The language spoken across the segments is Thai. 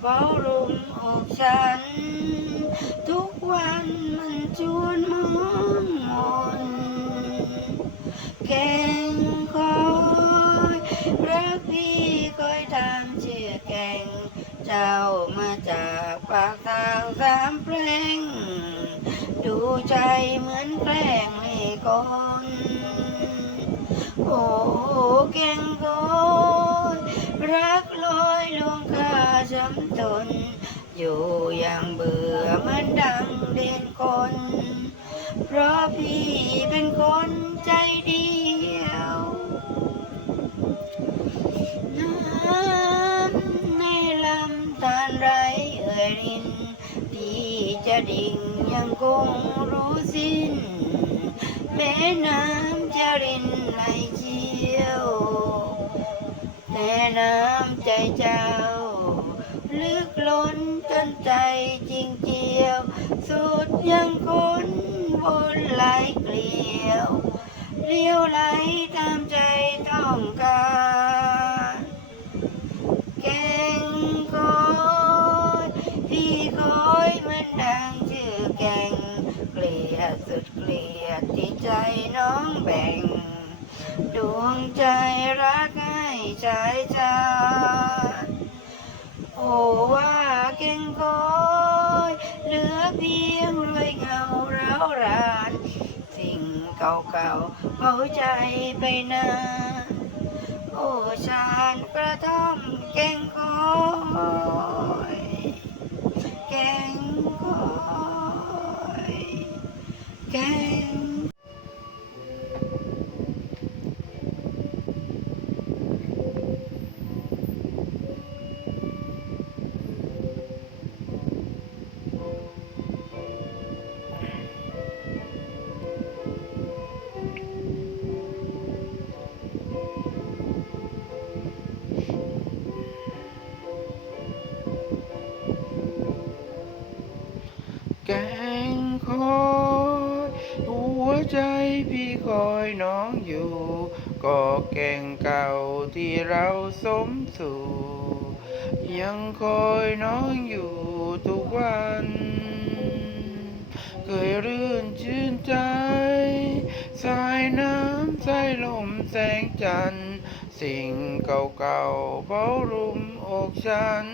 เฝ้ารุมอกฉัน ทุกวันมันชวนมองมนแก่งคอยรักพี่คอยตามชื่อแก่ง เจ้ามาจากปากทางสามเพลง ดูใจเหมือนแกล้งเล่กลโอ้แก่งคอยรัก ลอยลงข้าช้ำทนอยู่อย่างเบื่อมันดังเด่นคน เพราะพี่เป็นคนใจเดียวน้ำในลำธารไรเอ่ยริน พี่จะดิ่งยังคงรู้สิ้น แม่น้ำจะรินไหลเชี่ยวแต่น้ำ เจ้า ลึกล้นจนใจจริงเจียว สุดยังคนบนไหลเกลียวเลี้ยวไหลตามใจต้องการแกงคอยพี่คอยมือนดังชื่อแกงเกลียดสุดเกลียดที่ใจน้องแบ่ง ดวงใจรักให้ชายชาญโอ้ว่าเก่งคอยเหลือเพียงรอยเงาร้าวราน สิ่งเก่าๆเผาใจไปนานโอ้ชานกระท่อมเก่งคอยแกงคอยแกง สงจันทร์สิ่งเก่าๆเฝ้ารุมอกฉัน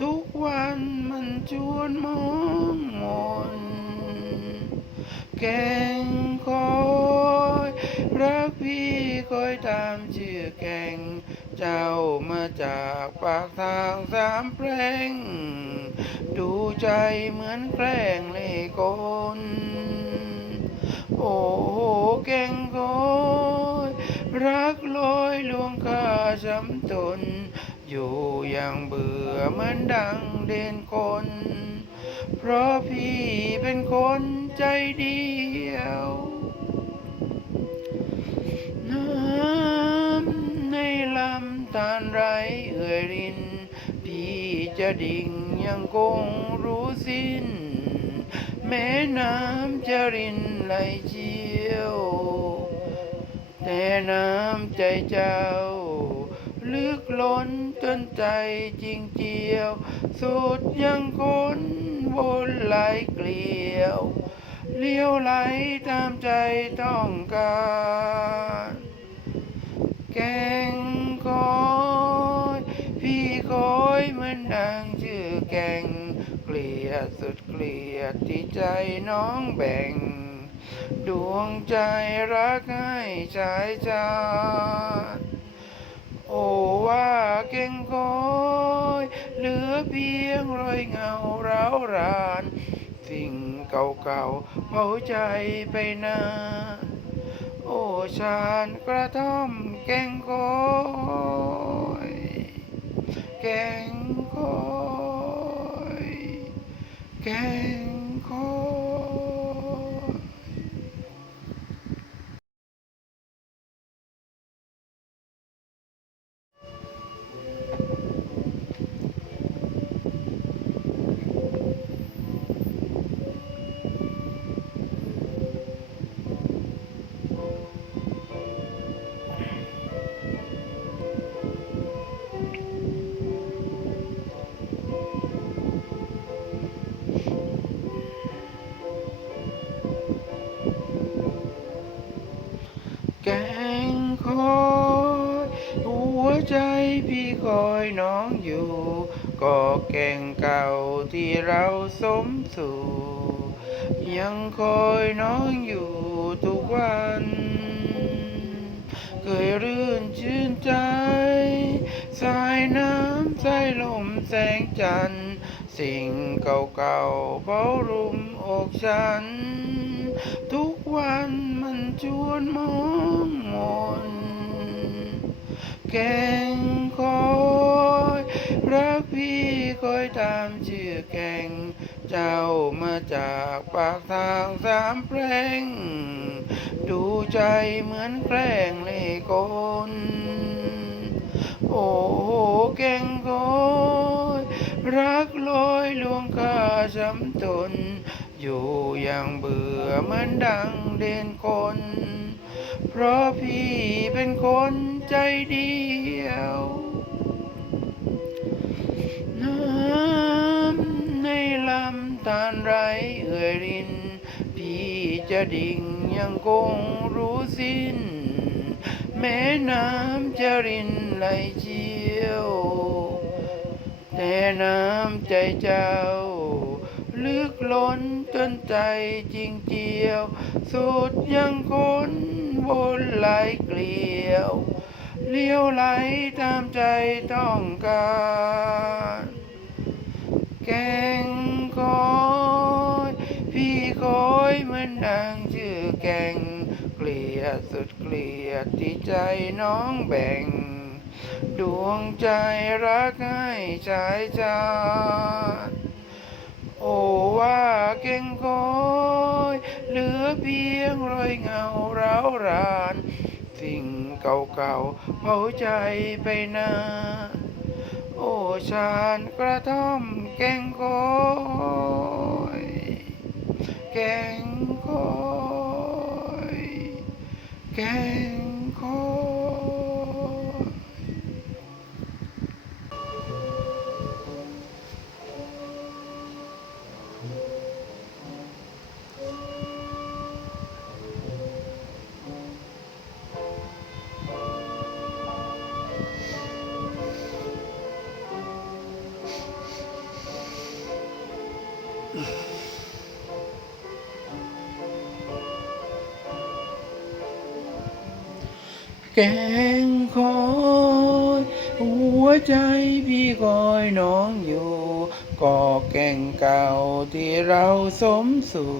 ทุกวันมันชวนมองมนแกงคอยรักพี่คอยตามชื่อแกง เจ้ามาจากปากทางสามเพลง ดูใจเหมือนแกล้งเล่กลโอ้แกงคอย รักลอยลวงขาช้ำทนอยู่อย่างเบื่อเหมือนดังเด่นคน เพราะพี่เป็นคนใจเดียวน้ำในลำตาลไรเอ่ยริน พี่จะดิ่งยังคงรู้สิ้น แม่น้ำจะรินไหลเชี่ยว แต่น้ำใจเจ้า ลึกล้นจนใจจริงเจียว สุดยังคนบนไหลเกลียว เลี้ยวไหลตามใจต้องการ แกงคอยพี่คอยเหมือนดังชื่อแกงเกลียดสุดเกลียดที่ใจน้องแบ่ง ดวงใจรักให้ชายชาโอ้ว่าเก่งคอยเหลือเพียงรอยเงาร้าวราน สิ่งเก่าๆเผาใจไปนานโอ้ชานกระท่อมแกงคอยแกงคอยแกง แกงคอยหัวใจพี่คอยน้องอยู่ ก็แกงเก่าที่เราสมสู่ยังคอยน้องอยู่ทุกวัน เคยรื่นชื่นใจ สายน้ำสายลมแสงจันทร์สิ่งเก่าๆเฝ้ารุมอกฉัน ทุกวัน ชวนมองมนแกงคอยรักพี่คอยตามชื่อแกง เจ้ามาจากปากทางสามแพร่งดูใจเหมือนแกล้งเล่กลโอ้โหแกงคอยรักลอยลวงข้าช้ำตน อยู่อย่างเบื่อเหมือนดังเด่นคน เพราะพี่เป็นคนใจเดียวน้ำในลำตาลไรเอ่ยริน พี่จะดิ่งยังคงรู้สิ้น แม้น้ำจะรินไหลเชี่ยว แต่น้ำใจเจ้าลึกล้น จนใจจริงเจียว สุดยังคนวนไหลเกลียว เลี้ยวไหลตามใจต้องการ แกงคอยพี่คอยเหมือนดังชื่อแกงเกลียดสุดเกลียดที่ใจน้องแบ่ง ดวงใจรักให้ชายชาติ โอ้ว่าเก่งคอยเหลือเพียงรอยเงาร้าวราน สิ่งเก่าๆเผาใจไปนาโอ้ชานกระท่อมแกงคอยแกงคอยแกง แกงคอยหัวใจพี่คอยน้องอยู่ก็แก่งเก่าที่เราสมสู่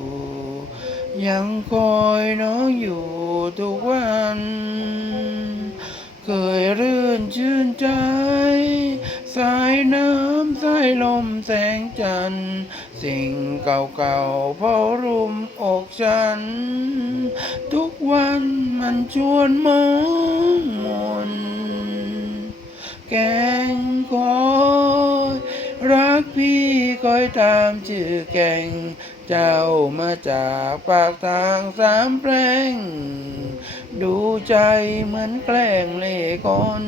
ยังคอยน้องอยู่ทุกวัน เคยรื่นชื่นใจ สายน้ำสายลมแสงจันทร์สิ่งเก่าๆเฝ้ารุมอกฉัน ทุกวันมันชวนมองม แกงคอยรักพี่คอยตามชื่อแกง เจ้ามาจากปากทางสามแพร่งดูใจเหมือนแกล้งเล่กล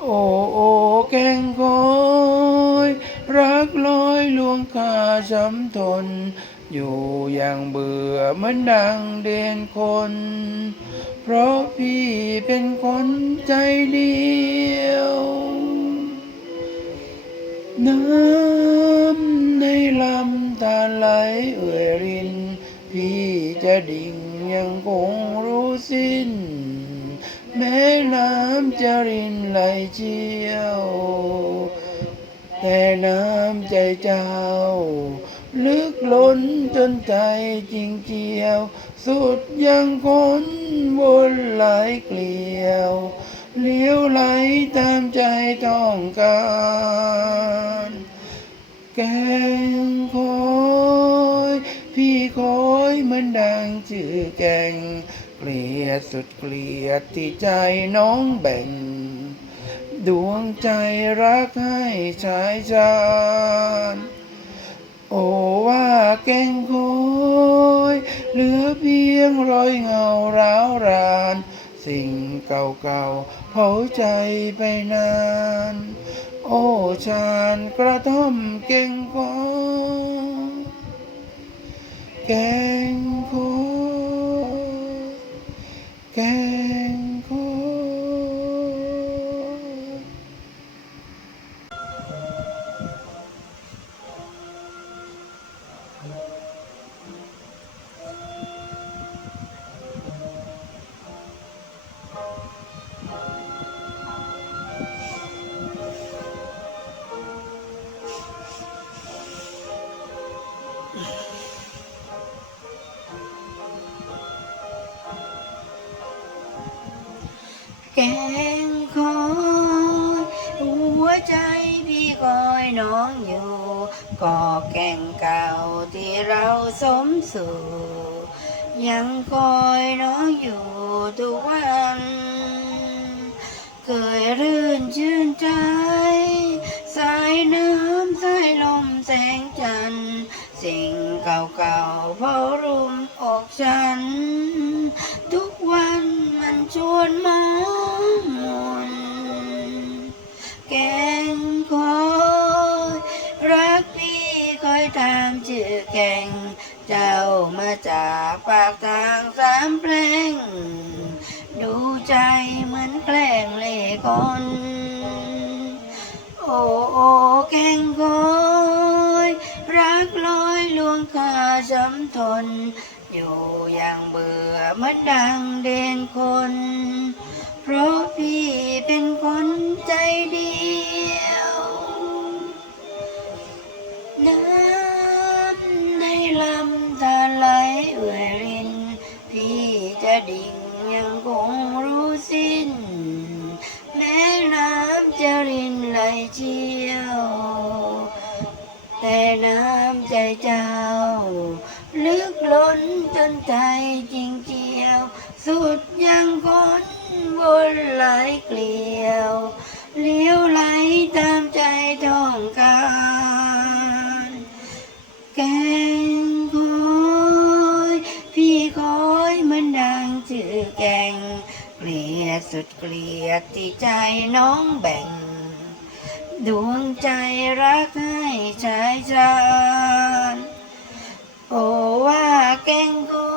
โอ้โอ้แกงคอย รักลอยลวงข้าช้ำทน อยู่อย่างเบื่อเหมือนดังเด่นคน เพราะพี่เป็นคนใจเดียวน้ำในลำตาไหลเอ่ยริน พี่จะดิ่งยังคงรู้สิ้น แม้น้ำจะรินไหลเชี่ยว แต่น้ำใจเจ้า ล้นจนใจจริงเจียว สุดยังคนวนไหลเกลียวเลี้ยวไหลตามใจต้องการ แกงคอยพี่คอยเหมือนดังชื่อแกง เกลียดสุดเกลียดที่ใจน้องแบ่ง ดวงใจรักให้ชายชาญ โอ้ว่าแก่งคอยเหลือเพียงรอยเงาร้าวราน สิ่งเก่าๆเผาใจไปนาน โอ้ชานกระท่อมเก่งคอยแก่งคอยแก่ สมสู่ยังคอยน้องอยู่ทุกวันเคยรื่นชื่นใจสายน้ำสายลมแสงจันทร์สิ่งเก่าๆเผารุมอกฉันทุกวันมันชวนมอ จากปากทางสามเพลง ดูใจเหมือนแกล้งเล่กลโอ้โอ้แกงคอยรักลอยลวงข้าชำทน อยู่อย่างเบื่อมือนดังเด่นคน เพราะพี่เป็นคนใจเดียวน้ำ ดิ่งยังคงรู้สิ้น แม้น้ำจะรินไหลเชี่ยว แต่น้ำใจเจ้า ลึกล้นจนใจ ดเกลียดที่ใจน้องแบ่ง ดวงใจรักให้ชายชาโอว่าแกงกู